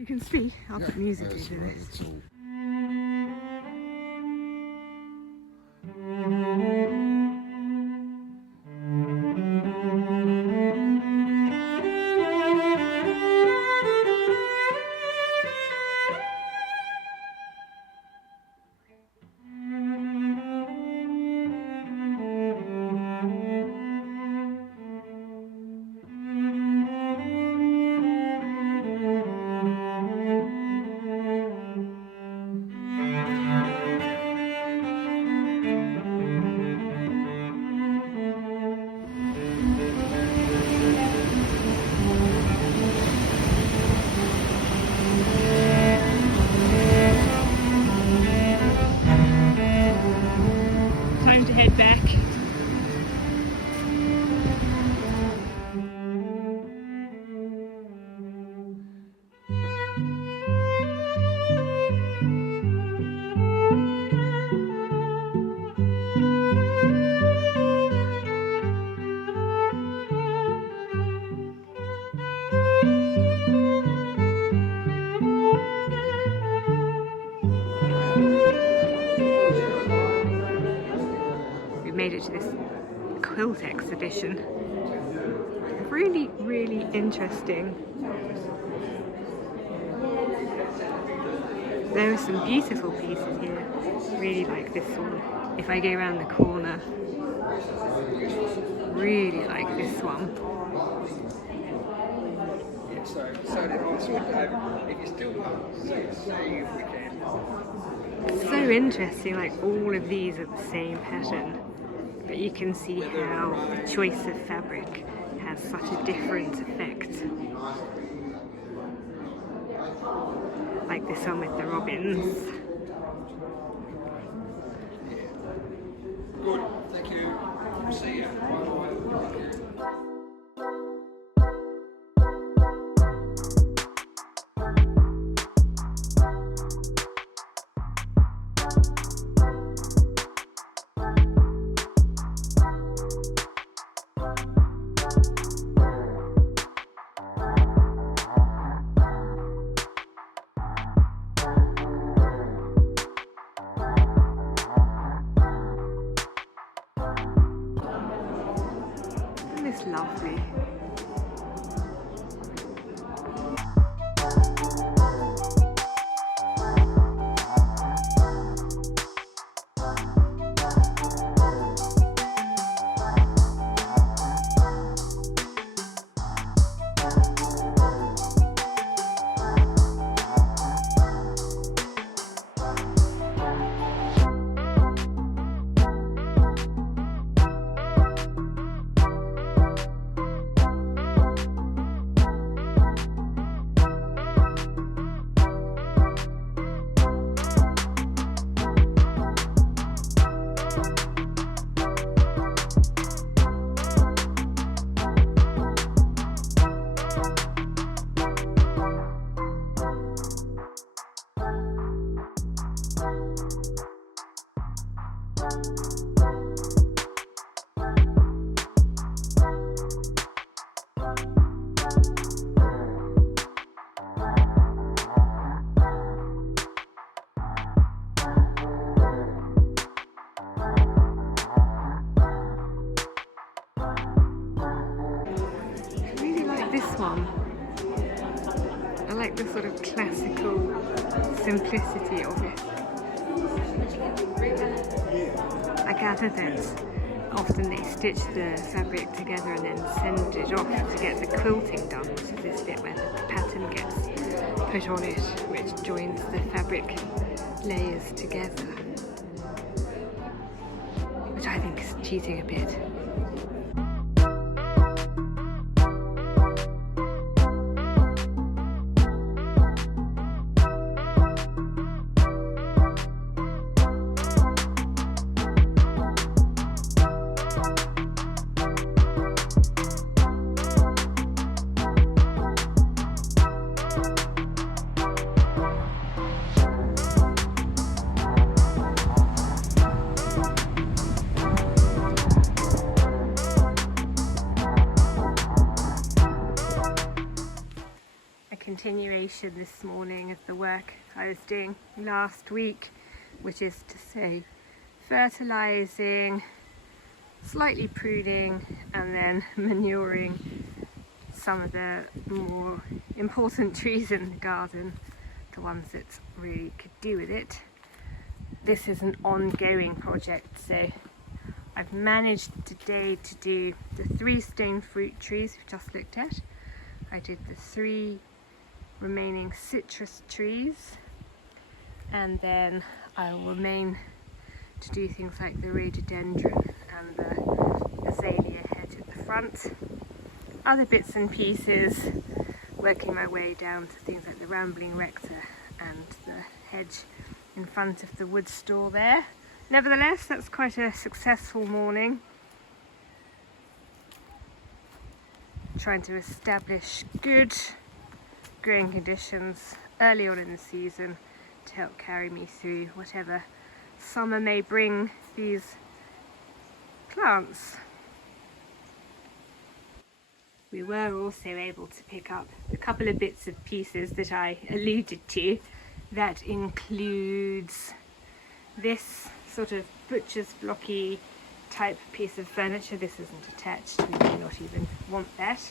You can see, I'll put music into this. Time to head back. We made it to this quilt exhibition. Really interesting. There are some beautiful pieces here. Really like this one. If I go around the corner, really like this one. So if you still see if we can. So interesting, like all of these are the same pattern, but you can see how the choice of fabric has such a different effect. Like this one with the robins. Good, thank you. See you. It's lovely. I like the sort of classical simplicity of it. I gather that often they stitch the fabric together and then send it off to get the quilting done, which is this bit where the pattern gets put on it, which joins the fabric layers together, which I think is cheating a bit. continuation this morning of the work I was doing last week, which is to say fertilising, slightly pruning and then manuring some of the more important trees in the garden, the ones that really could do with it. This is an ongoing project, so I've managed today to do the 3 stone fruit trees we've just looked at. I did the 3 remaining citrus trees, and then I will remain to do things like the rhododendron and the azalea hedge at the front. Other bits and pieces, working my way down to things like the rambling rector and the hedge in front of the wood store there. Nevertheless, that's quite a successful morning. Trying to establish good growing conditions early on in the season to help carry me through whatever summer may bring these plants. We were also able to pick up a couple of bits and pieces that I alluded to. That includes this sort of butcher's blocky type piece of furniture. This isn't attached, we may not even want that,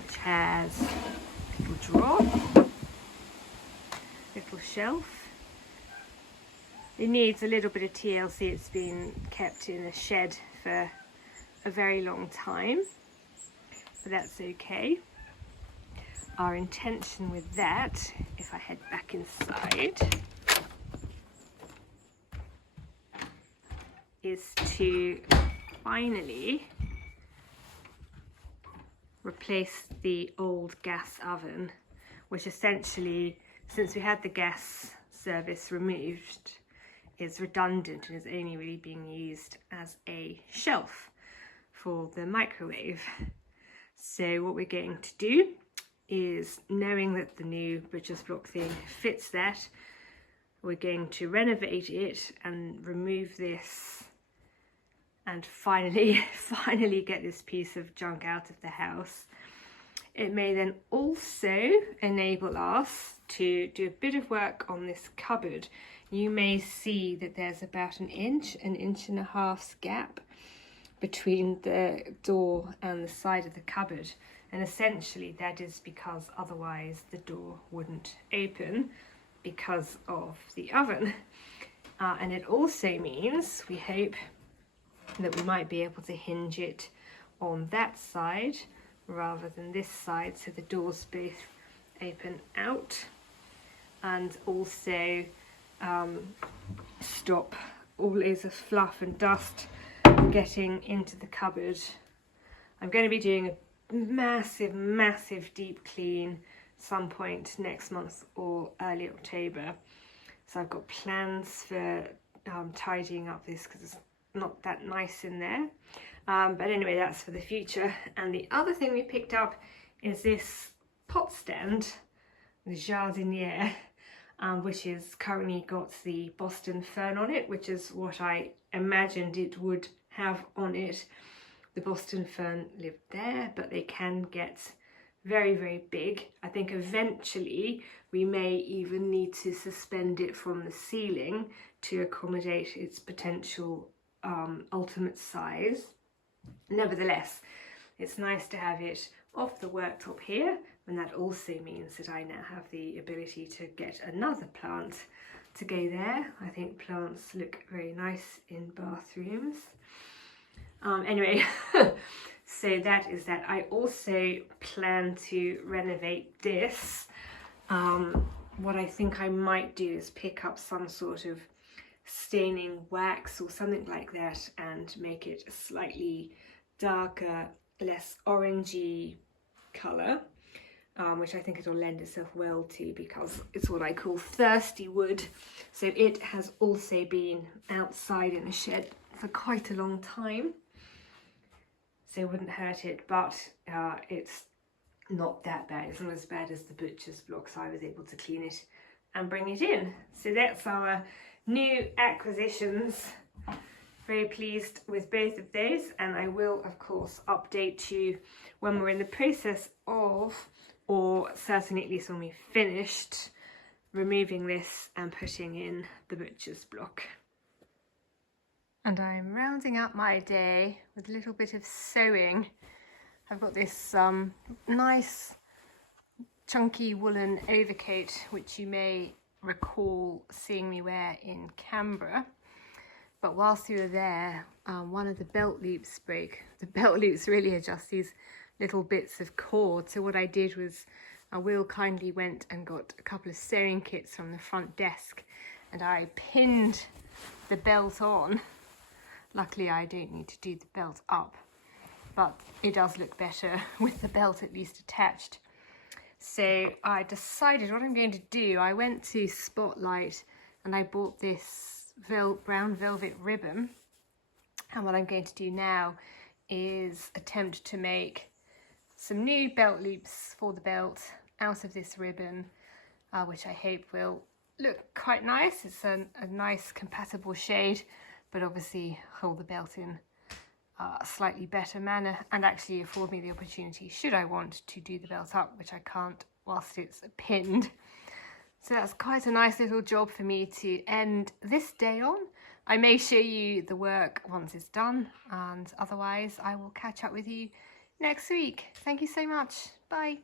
which has a little drawer, little shelf. It needs a little bit of TLC. It's been kept in a shed for a very long time, but that's okay. Our intention with that, if I head back inside, is to finally replace the old gas oven, which essentially, since we had the gas service removed, is redundant and is only really being used as a shelf for the microwave. So what we're going to do is, knowing that the new butcher's block thing fits that, we're going to renovate it and remove this and finally get this piece of junk out of the house. It may then also enable us to do a bit of work on this cupboard. You may see that there's about an inch and a half gap between the door and the side of the cupboard, and essentially that is because otherwise the door wouldn't open because of the oven. And it also means, we hope, that we might be able to hinge it on that side rather than this side, so the doors both open out, and also stop all loads of fluff and dust getting into the cupboard. I'm going to be doing a massive deep clean some point next month or early October, so I've got plans for tidying up this because it's not that nice in there, but anyway, that's for the future. And the other thing we picked up is this pot stand, the jardiniere, which is currently got the Boston fern on it, which is what I imagined it would have on it. The Boston fern lived there, but they can get very big. I think eventually we may even need to suspend it from the ceiling to accommodate its potential ultimate size. Nevertheless, it's nice to have it off the worktop here, and that also means that I now have the ability to get another plant to go there. I think plants look very nice in bathrooms. Anyway, so that is that. I also plan to renovate this. What I think I might do is pick up some sort of staining wax or something like that and make it a slightly darker, less orangey colour, which I think it'll lend itself well to, because it's what I call thirsty wood. So it has also been outside in a shed for quite a long time, so it wouldn't hurt it, but it's not that bad. It's not as bad as the butcher's block, so I was able to clean it and bring it in. So that's our new acquisitions. Very pleased with both of those, and I will of course update you when we're in the process of or certainly at least when we've finished, removing this and putting in the butcher's block. And I'm rounding up my day with a little bit of sewing. I've got this nice chunky woolen overcoat, which you may recall seeing me wear in Canberra. But whilst we were there, one of the belt loops broke. The belt loops really are just these little bits of cord. So what I did was, Will kindly went and got a couple of sewing kits from the front desk, and I pinned the belt on. Luckily I don't need to do the belt up, but it does look better with the belt at least attached. So I decided what I'm going to do. I went to Spotlight and I bought this brown velvet ribbon, and what I'm going to do now is attempt to make some new belt loops for the belt out of this ribbon, which I hope will look quite nice. It's a nice compatible shade, but obviously hold the belt in a slightly better manner and actually afford me the opportunity, should I want to do the belt up, which I can't whilst it's pinned. So that's quite a nice little job for me to end this day on. I may show you the work once it's done, and otherwise I will catch up with you next week. Thank you so much. Bye.